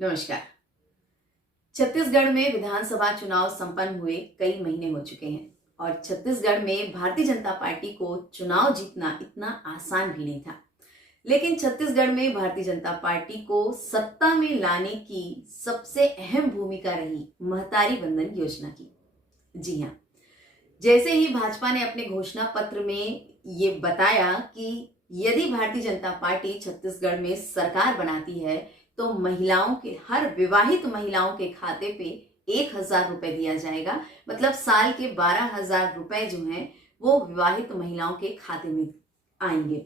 नमस्कार। छत्तीसगढ़ में विधानसभा चुनाव संपन्न हुए कई महीने हो चुके हैं और छत्तीसगढ़ में भारतीय जनता पार्टी को चुनाव जीतना इतना आसान भी नहीं था। लेकिन छत्तीसगढ़ में भारतीय जनता पार्टी को सत्ता में लाने की सबसे अहम भूमिका रही महतारी वंदन योजना की। जी हाँ, जैसे ही भाजपा ने अपने घोषणा पत्र में ये बताया कि यदि भारतीय जनता पार्टी छत्तीसगढ़ में सरकार बनाती है तो महिलाओं के हर विवाहित महिलाओं के खाते पे 1,000 रुपए दिया जाएगा। मतलब साल के 12,000 रुपए जो हैं वो विवाहित महिलाओं के खाते में आएंगे।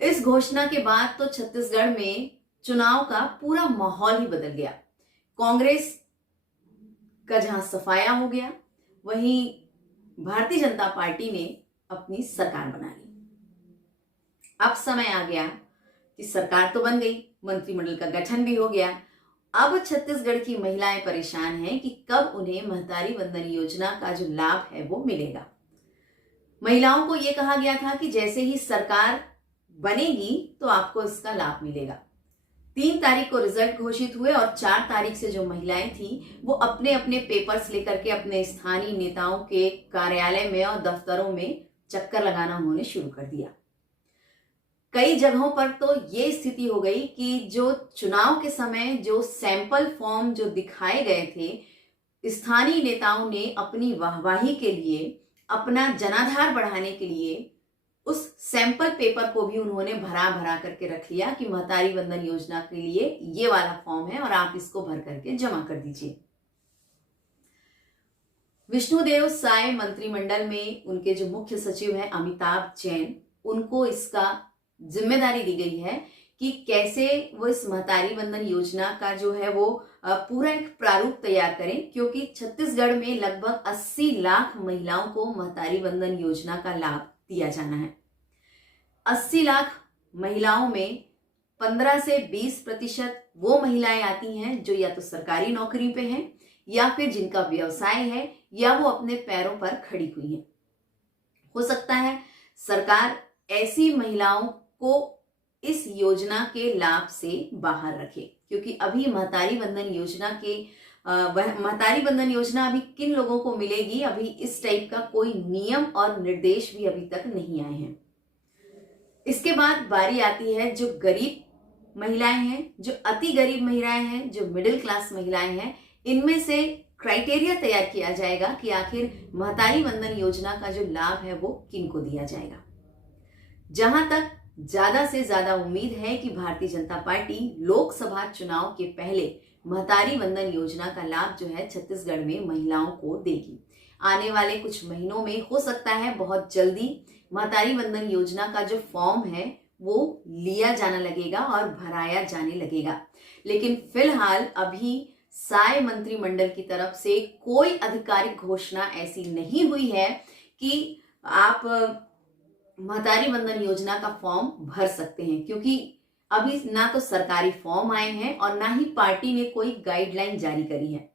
इस घोषणा के बाद तो छत्तीसगढ़ में चुनाव का पूरा माहौल ही बदल गया। कांग्रेस का जहां सफाया हो गया, वहीं भारतीय जनता पार्टी ने अपनी सरकार बना ली। अब समय आ गया कि सरकार तो बन गई, मंत्रिमंडल का गठन भी हो गया। अब छत्तीसगढ़ की महिलाएं परेशान हैं कि कब उन्हें महतारी वंदन योजना का जो लाभ है वो मिलेगा। महिलाओं को यह कहा गया था कि जैसे ही सरकार बनेगी तो आपको इसका लाभ मिलेगा। 3 तारीख को रिजल्ट घोषित हुए और 4 तारीख से जो महिलाएं थी वो अपने अपने पेपर्स लेकर के अपने स्थानीय नेताओं के कार्यालय में और दफ्तरों में चक्कर लगाना उन्होंने शुरू कर दिया। कई जगहों पर तो ये स्थिति हो गई कि जो चुनाव के समय जो सैंपल फॉर्म जो दिखाए गए थे, स्थानीय नेताओं ने अपनी वाहवाही के लिए, अपना जनाधार बढ़ाने के लिए उस सैंपल पेपर को भी उन्होंने भरा भरा करके रख लिया कि महतारी वंदन योजना के लिए ये वाला फॉर्म है और आप इसको भर करके जमा कर दीजिए। विष्णुदेव साय मंत्रिमंडल में उनके जो मुख्य सचिव हैं अमिताभ जैन, उनको इसका जिम्मेदारी दी गई है कि कैसे वो इस महतारी वंदन योजना का जो है वो पूरा एक प्रारूप तैयार करें, क्योंकि छत्तीसगढ़ में लगभग 80 लाख महिलाओं को महतारी वंदन योजना का लाभ दिया जाना है। 80 लाख महिलाओं में 15 से 20% वो महिलाएं आती हैं जो या तो सरकारी नौकरी पे हैं या फिर जिनका व्यवसाय है या वो अपने पैरों पर खड़ी हुई हैं। हो सकता है सरकार ऐसी महिलाओं को इस योजना के लाभ से बाहर रखे, क्योंकि अभी महतारी वंदन योजना अभी किन लोगों को मिलेगी, अभी इस टाइप का कोई नियम और निर्देश भी अभी तक नहीं आए हैं। इसके बाद बारी आती है जो गरीब महिलाएं हैं, जो अति गरीब महिलाएं हैं, जो मिडिल क्लास महिलाएं हैं, इनमें से क्राइटेरिया तैयार किया जाएगा कि आखिर महतारी वंदन योजना का जो लाभ है वो किनको दिया जाएगा। जहां तक ज्यादा से ज्यादा उम्मीद है कि भारतीय जनता पार्टी लोकसभा चुनाव के पहले महतारी वंदन योजना का लाभ जो है छत्तीसगढ़ में महिलाओं को देगी। आने वाले कुछ महीनों में, हो सकता है बहुत जल्दी, महतारी वंदन योजना का जो फॉर्म है वो लिया जाने लगेगा और भराया जाने लगेगा। लेकिन फिलहाल अभी साय मंत्रिमंडल की तरफ से कोई आधिकारिक घोषणा ऐसी नहीं हुई है कि आप महतारी वंदन योजना का फॉर्म भर सकते हैं, क्योंकि अभी ना तो सरकारी फॉर्म आए हैं और ना ही पार्टी ने कोई गाइडलाइन जारी करी है।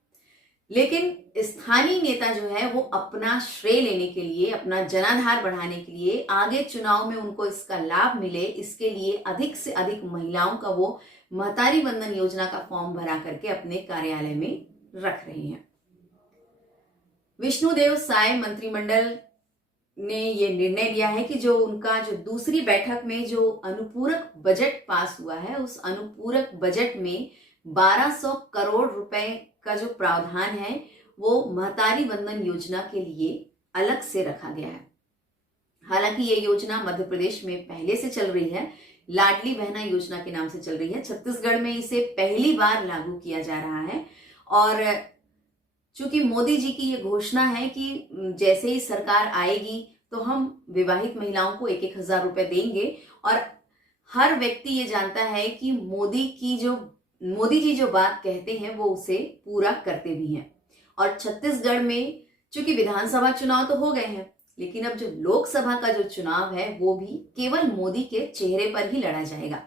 लेकिन स्थानीय नेता जो है वो अपना श्रेय लेने के लिए, अपना जनाधार बढ़ाने के लिए, आगे चुनाव में उनको इसका लाभ मिले, इसके लिए अधिक से अधिक महिलाओं का वो महतारी वंदन योजना का फॉर्म भरा करके अपने कार्यालय में रख रहे हैं। विष्णुदेव साय मंत्रिमंडल ने ये निर्णय लिया है कि जो उनका जो दूसरी बैठक में जो अनुपूरक बजट पास हुआ है, उस अनुपूरक बजट में 1200 करोड़ रुपए का जो प्रावधान है वो महतारी वंदन योजना के लिए अलग से रखा गया है। हालांकि ये योजना मध्य प्रदेश में पहले से चल रही है, लाडली बहना योजना के नाम से चल रही है। छत्तीसगढ़ में इसे पहली बार लागू किया जा रहा है और चूंकि मोदी जी की ये घोषणा है कि जैसे ही सरकार आएगी तो हम विवाहित महिलाओं को 1,000 रुपए देंगे, और हर व्यक्ति ये जानता है कि मोदी जी जो बात कहते हैं वो उसे पूरा करते भी हैं। और छत्तीसगढ़ में चूंकि विधानसभा चुनाव तो हो गए हैं, लेकिन अब जो लोकसभा का जो चुनाव है वो भी केवल मोदी के चेहरे पर ही लड़ा जाएगा।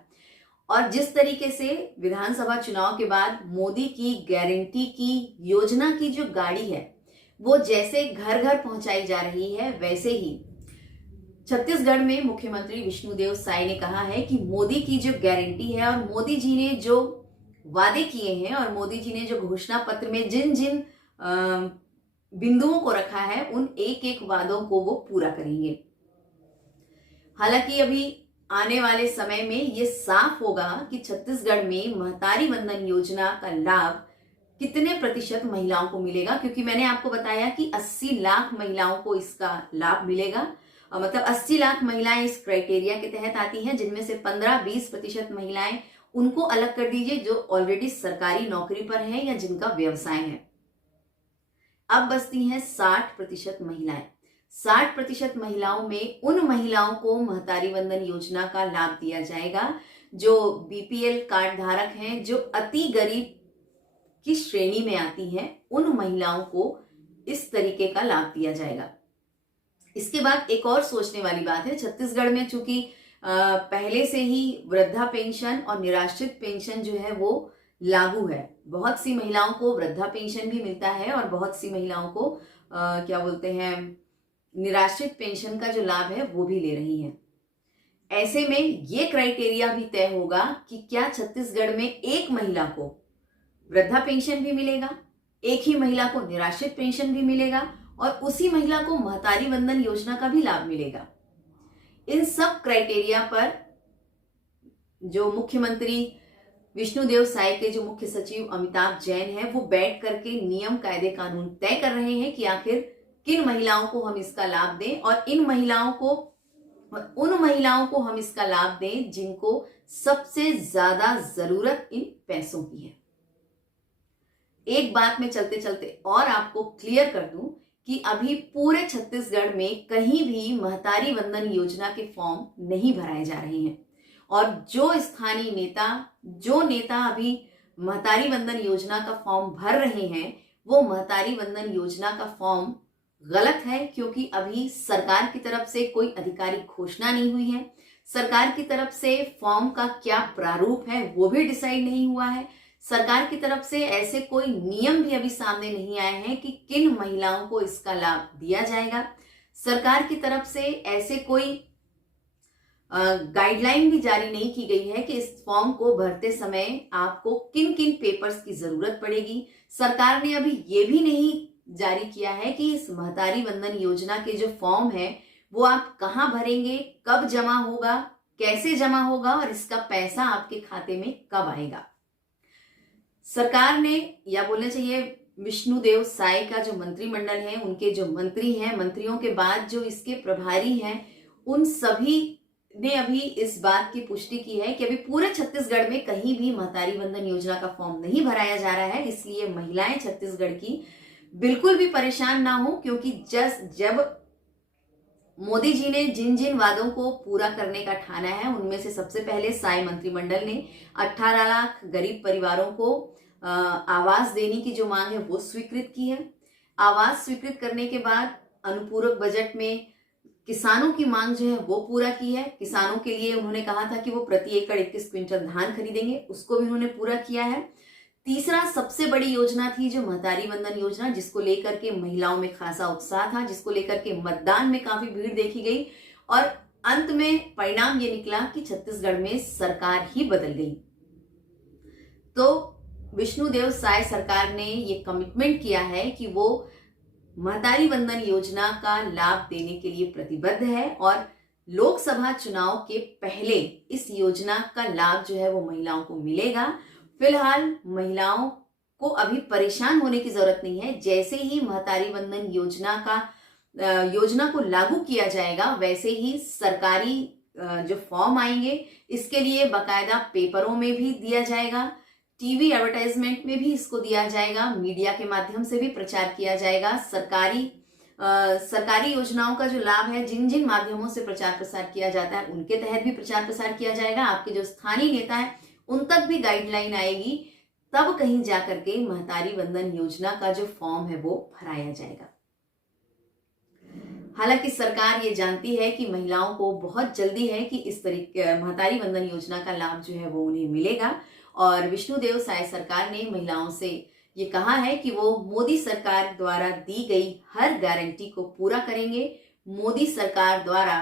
और जिस तरीके से विधानसभा चुनाव के बाद मोदी की गारंटी की योजना की जो गाड़ी है वो जैसे घर घर पहुंचाई जा रही है, वैसे ही छत्तीसगढ़ में मुख्यमंत्री विष्णुदेव साय ने कहा है कि मोदी की जो गारंटी है और मोदी जी ने जो वादे किए हैं और मोदी जी ने जो घोषणा पत्र में जिन जिन बिंदुओं को रखा है उन एक एक वादों को वो पूरा करेंगे। हालांकि अभी आने वाले समय में ये साफ होगा कि छत्तीसगढ़ में महतारी वंदन योजना का लाभ कितने प्रतिशत महिलाओं को मिलेगा, क्योंकि मैंने आपको बताया कि 80 लाख महिलाओं को इसका लाभ मिलेगा। मतलब 80 लाख महिलाएं इस क्राइटेरिया के तहत आती हैं, जिनमें से 15-20% महिलाएं उनको अलग कर दीजिए जो ऑलरेडी सरकारी नौकरी पर हैं या जिनका व्यवसाय है। अब बचती हैं 60% महिलाएं। 60% महिलाओं में उन महिलाओं को महतारी वंदन योजना का लाभ दिया जाएगा जो बीपीएल कार्ड धारक हैं, जो अति गरीब की श्रेणी में आती हैं। उन महिलाओं को इस तरीके का लाभ दिया जाएगा। इसके बाद एक और सोचने वाली बात है, छत्तीसगढ़ में चूंकि पहले से ही वृद्धा पेंशन और निराश्रित पेंशन जो है वो लागू है। बहुत सी महिलाओं को वृद्धा पेंशन भी मिलता है और बहुत सी महिलाओं को क्या बोलते हैं, निराश्रित पेंशन का जो लाभ है वो भी ले रही हैं। ऐसे में ये क्राइटेरिया भी तय होगा कि क्या छत्तीसगढ़ में एक महिला को वृद्धा पेंशन भी मिलेगा, एक ही महिला को निराश्रित पेंशन भी मिलेगा और उसी महिला को महतारी वंदन योजना का भी लाभ मिलेगा। इन सब क्राइटेरिया पर जो मुख्यमंत्री विष्णुदेव साय के जो मुख्य सचिव अमिताभ जैन हैं वो बैठ करके नियम कायदे कानून तय कर रहे हैं कि आखिर किन महिलाओं को हम इसका लाभ दें और उन महिलाओं को हम इसका लाभ दें जिनको सबसे ज्यादा जरूरत इन पैसों की है। एक बात में चलते चलते और आपको क्लियर कर दूं कि अभी पूरे छत्तीसगढ़ में कहीं भी महतारी वंदन योजना के फॉर्म नहीं भराए जा रहे हैं और जो स्थानीय नेता अभी महतारी वंदन योजना का फॉर्म भर रहे हैं वो महतारी वंदन योजना का फॉर्म गलत है, क्योंकि अभी सरकार की तरफ से कोई आधिकारिक घोषणा नहीं हुई है। सरकार की तरफ से फॉर्म का क्या प्रारूप है वो भी डिसाइड नहीं हुआ है। सरकार की तरफ से ऐसे कोई नियम भी अभी सामने नहीं आए हैं कि किन महिलाओं को इसका लाभ दिया जाएगा। सरकार की तरफ से ऐसे कोई गाइडलाइन भी जारी नहीं की गई है कि इस फॉर्म को भरते समय आपको किन किन पेपर्स की जरूरत पड़ेगी। सरकार ने अभी ये भी नहीं जारी किया है कि इस महतारी वंदन योजना के जो फॉर्म है वो आप कहाँ भरेंगे, कब जमा होगा, कैसे जमा होगा और इसका पैसा आपके खाते में कब आएगा। सरकार ने, या बोलना चाहिए विष्णुदेव साय का जो मंत्रिमंडल है, उनके जो मंत्री हैं, मंत्रियों के बाद जो इसके प्रभारी हैं, उन सभी ने अभी इस बात की पुष्टि की है कि अभी पूरे छत्तीसगढ़ में कहीं भी महतारी वंदन योजना का फॉर्म नहीं भराया जा रहा है। इसलिए महिलाएं छत्तीसगढ़ की बिल्कुल भी परेशान ना हो, क्योंकि जब मोदी जी ने जिन जिन वादों को पूरा करने का ठाना है उनमें से सबसे पहले साय मंत्रिमंडल ने 18 लाख गरीब परिवारों को आवास देने की जो मांग है वो स्वीकृत की है। आवास स्वीकृत करने के बाद अनुपूरक बजट में किसानों की मांग जो है वो पूरा की है। किसानों के लिए उन्होंने कहा था कि वो प्रति एकड़ 21 क्विंटल धान खरीदेंगे, उसको भी उन्होंने पूरा किया है। तीसरा सबसे बड़ी योजना थी जो महतारी वंदन योजना, जिसको लेकर के महिलाओं में खासा उत्साह था, जिसको लेकर के मतदान में काफी भीड़ देखी गई और अंत में परिणाम ये निकला कि छत्तीसगढ़ में सरकार ही बदल गई। तो विष्णुदेव साय सरकार ने ये कमिटमेंट किया है कि वो महतारी वंदन योजना का लाभ देने के लिए प्रतिबद्ध है और लोकसभा चुनाव के पहले इस योजना का लाभ जो है वो महिलाओं को मिलेगा। फिलहाल महिलाओं को अभी परेशान होने की जरूरत नहीं है। जैसे ही महतारी वंदन योजना को लागू किया जाएगा वैसे ही सरकारी जो फॉर्म आएंगे इसके लिए बाकायदा पेपरों में भी दिया जाएगा, टीवी एडवर्टाइजमेंट में भी इसको दिया जाएगा, मीडिया के माध्यम से भी प्रचार किया जाएगा। सरकारी योजनाओं का जो लाभ है जिन जिन माध्यमों से प्रचार प्रसार किया जाता है उनके तहत भी प्रचार प्रसार किया जाएगा। आपके जो स्थानीय नेता है उन तक भी गाइडलाइन आएगी, तब कहीं जाकर के महतारी वंदन योजना का जो फॉर्म है वो भराया जाएगा। हालांकि सरकार ये जानती है कि महिलाओं को बहुत जल्दी है कि इस तरीके महतारी वंदन योजना का लाभ जो है वो उन्हें मिलेगा और विष्णुदेव साय सरकार ने महिलाओं से ये कहा है कि वो मोदी सरकार द्वारा दी गई हर गारंटी को पूरा करेंगे। मोदी सरकार द्वारा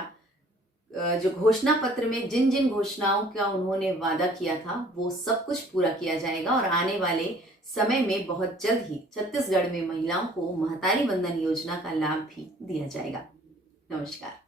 जो घोषणा पत्र में जिन जिन घोषणाओं का उन्होंने वादा किया था वो सब कुछ पूरा किया जाएगा और आने वाले समय में बहुत जल्द ही छत्तीसगढ़ में महिलाओं को महतारी वंदन योजना का लाभ भी दिया जाएगा। नमस्कार।